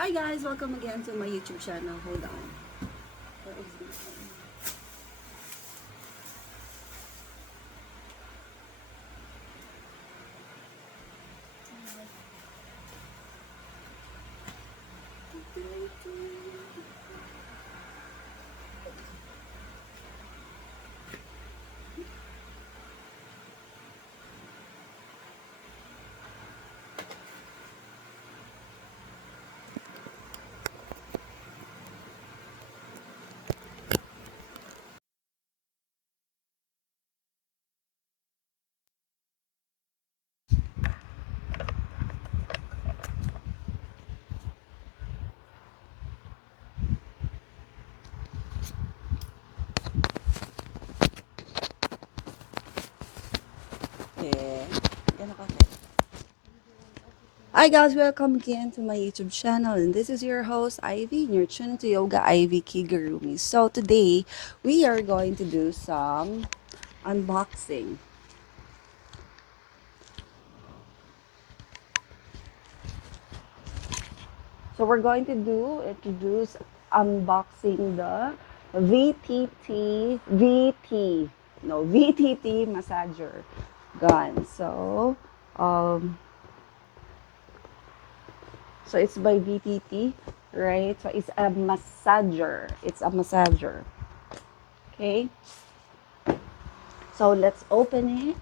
Hi guys, welcome again to my YouTube channel. Hold on. Where is my phone? Yeah. Yan ako. Hi guys, welcome again to my YouTube channel, and this is your host Ivy, and you're tuned to Yoga Ivy Kigurumi. So today we are going to do some unboxing. So we're going to introduce unboxing the VTT massager gun. Um, so it's by VTT, right? So it's a massager. It's a massager. Okay. So let's open it.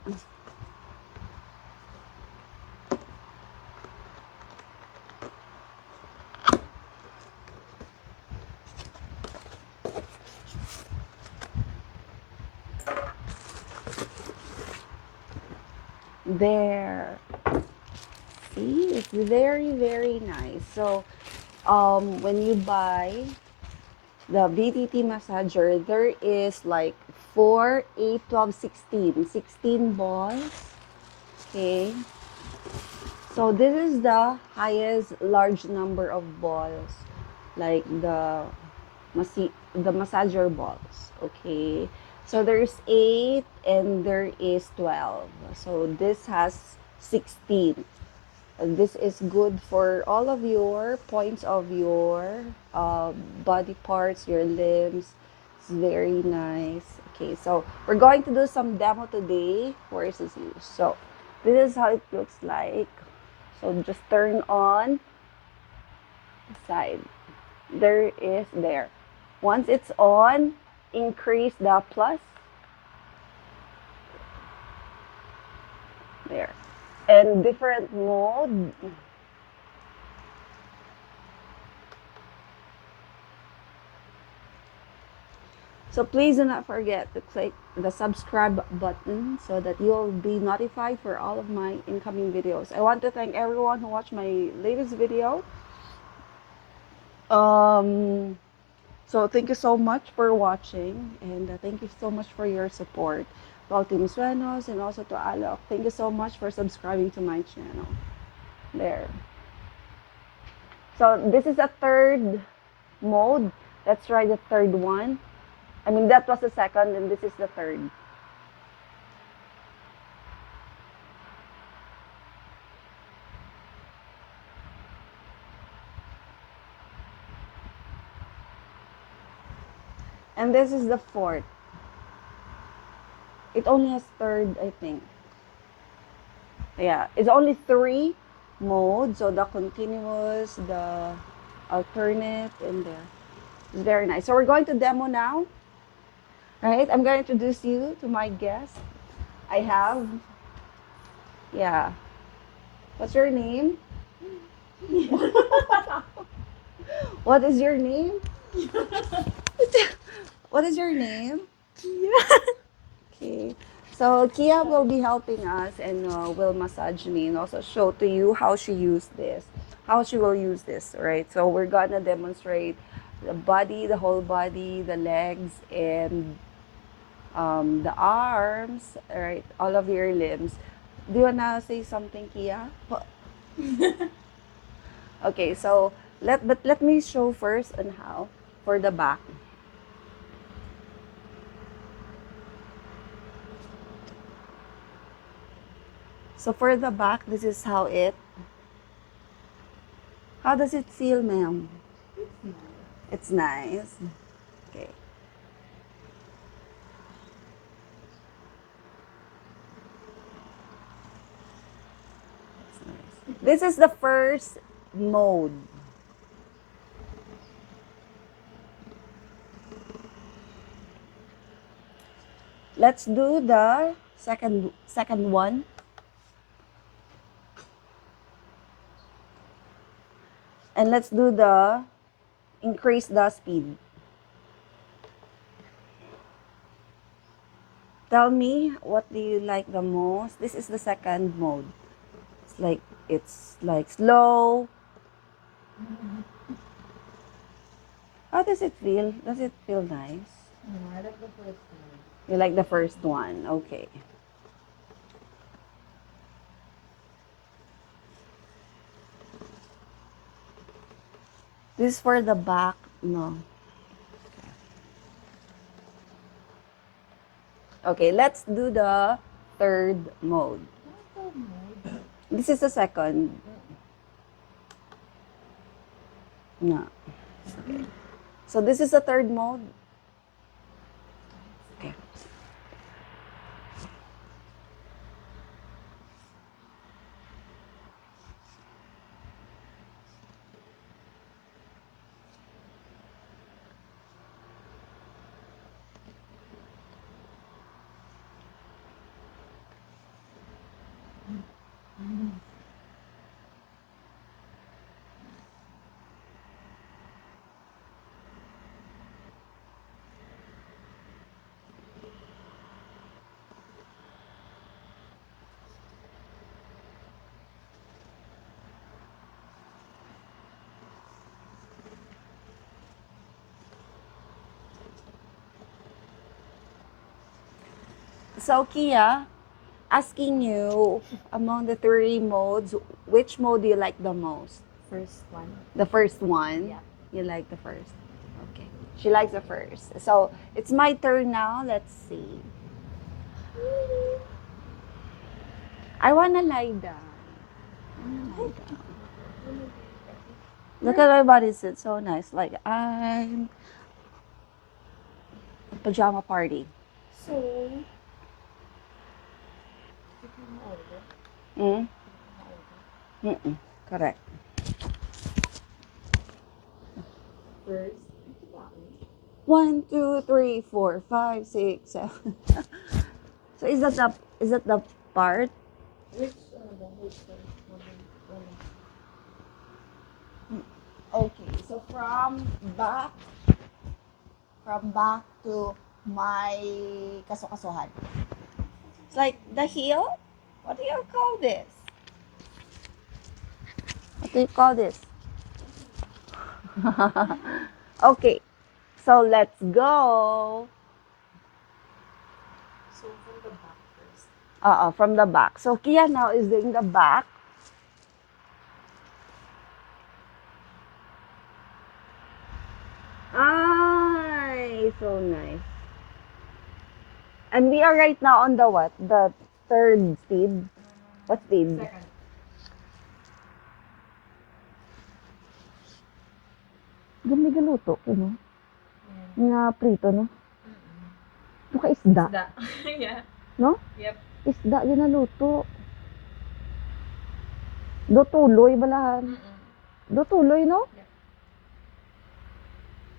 There. See, it's very, very nice. So when you buy the VTT massager, there is like 4, 8, 12, 16, 16 balls. Okay. So this is the highest large number of balls, like the massager balls. Okay. So there's 8 and there is 12. So this has 16. This is good for all of your points of your body parts, your limbs. It's very nice. Okay, so we're going to do some demo today. Where is this use? So this is how it looks like. So just turn on the side. There is there. Once it's on, increase the plus. There. And different mode. So please do not forget to click the subscribe button so that you'll be notified for all of my incoming videos. I want to thank everyone who watched my latest video. Um, so thank you so much for watching, and thank you so much for your support. To all Team Suenos and also to Alok. Thank you so much for subscribing to my channel. There. So this is a third mode. Let's try the third one. I mean, that was the second, and this is the third. And this is the fourth. It only has third, I think. Yeah, it's only 3 modes. So the continuous, the alternate, and the very nice. So we're going to demo now. Right? I'm going to introduce you to my guest. I have, yeah. What's your name? What is your name? What is your name? Okay. So Kia will be helping us and will massage me and also show to you how she used this, how she will use this, right? So we're gonna demonstrate the body, the whole body, the legs, and the arms, right? All of your limbs. Do you wanna say something, Kia? Okay, so let me show first on how for the back. So for the back, this is how it. How does it feel, ma'am? It's nice. Okay. It's nice. This is the first mode. Let's do the second one. And let's do the increase the speed. Tell me what do you like the most? This is the second mode. It's like slow. How does it feel? Does it feel nice? I like the first one. You like the first one. Okay. This is for the back. No. Okay, let's do the third mode. This is the second. No. Okay. So this is the third mode. Okay. So Kia, asking you among the three modes, which mode do you like the most? First one. The first one. Yeah. You like the first. Okay. She likes the first. So it's my turn now. Let's see. I wanna lie down. I wanna lie down. Look at my body. It's so nice. Like I'm pajama party. So, you can order. Mm? Mm-mm. Correct. First, 1, 2, 3, 4, 5, 6, 7. So is that the part? which the which one? Okay. So from back to my kasukasuhan. It's like the heel. What do you call this? What do you call this? Okay. So let's go. So from the back first. From the back. So Kia now is doing the back. Ay, so nice. And we are right now on the what? The third speed. What speed? Second. Gami galuto ko, no? Yeah. Nga prito, no? Mm-mm. Ito ka isda, Isda. Yeah. no? Yep. Isda yun na luto. Do tuloy balahan. Mm-mm. Do tuloy, no?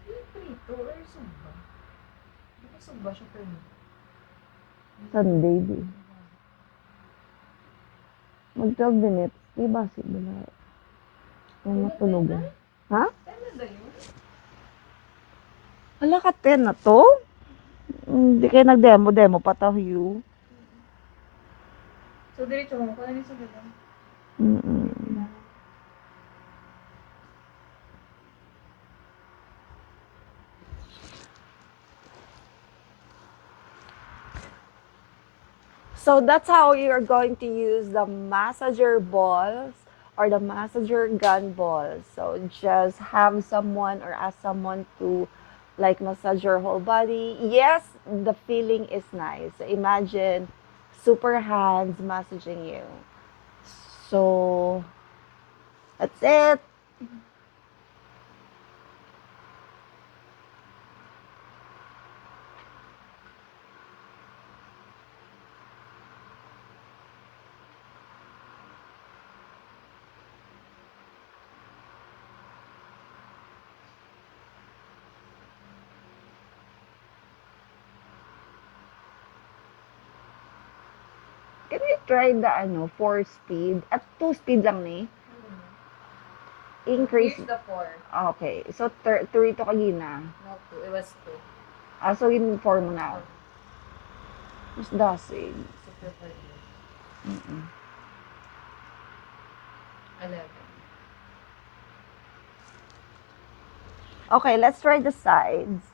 Yung prito or sumba? Baka sumba siya for me. Sunday, di. Mag 12 minutes. Di ba si Bala? Yung matulogan. Ha? Ano na yun? Wala ka 10 na to? Hindi kayo nag-demo pa ta, Hugh. So, diretso mo. Kung ano yung sunod lang. Mm-mm. So that's how you're going to use the massager balls or the massager gun balls. So just have someone or ask someone to like massage your whole body. Yes, the feeling is nice. Imagine super hands massaging you. So that's it. Can we try the 4 speed? At 2 speed lang ni. Increase. Here's the 4. Okay. So 3 to kagina. No, 2. It was 2. So in 4 mo na. Mas dasig. Super for you. Mm-mm. 11. Okay, let's try the sides.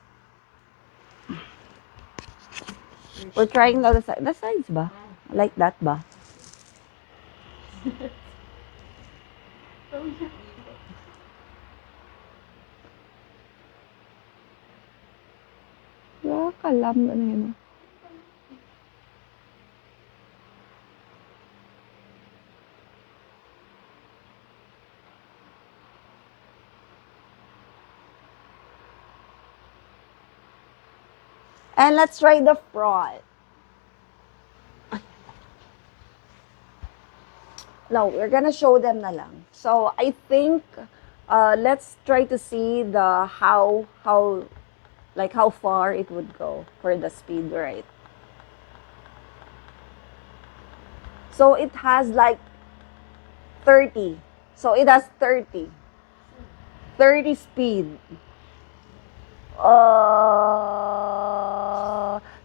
We're trying now the sides. The sides ba? Like that ba? Wala kalam na yun. And let's try the front. No, we're gonna show them na lang. So I think let's try to see the how far it would go for the speed, right? So it has like 30. So it has 30. 30 speed.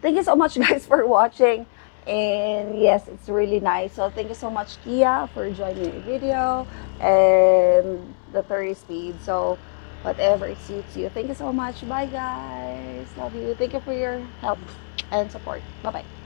Thank you so much, guys, for watching. And yes, it's really nice. So thank you so much, Kia, for joining the video and the 30 speed. So whatever it suits you. Thank you so much. Bye, guys. Love you. Thank you for your help and support. Bye bye.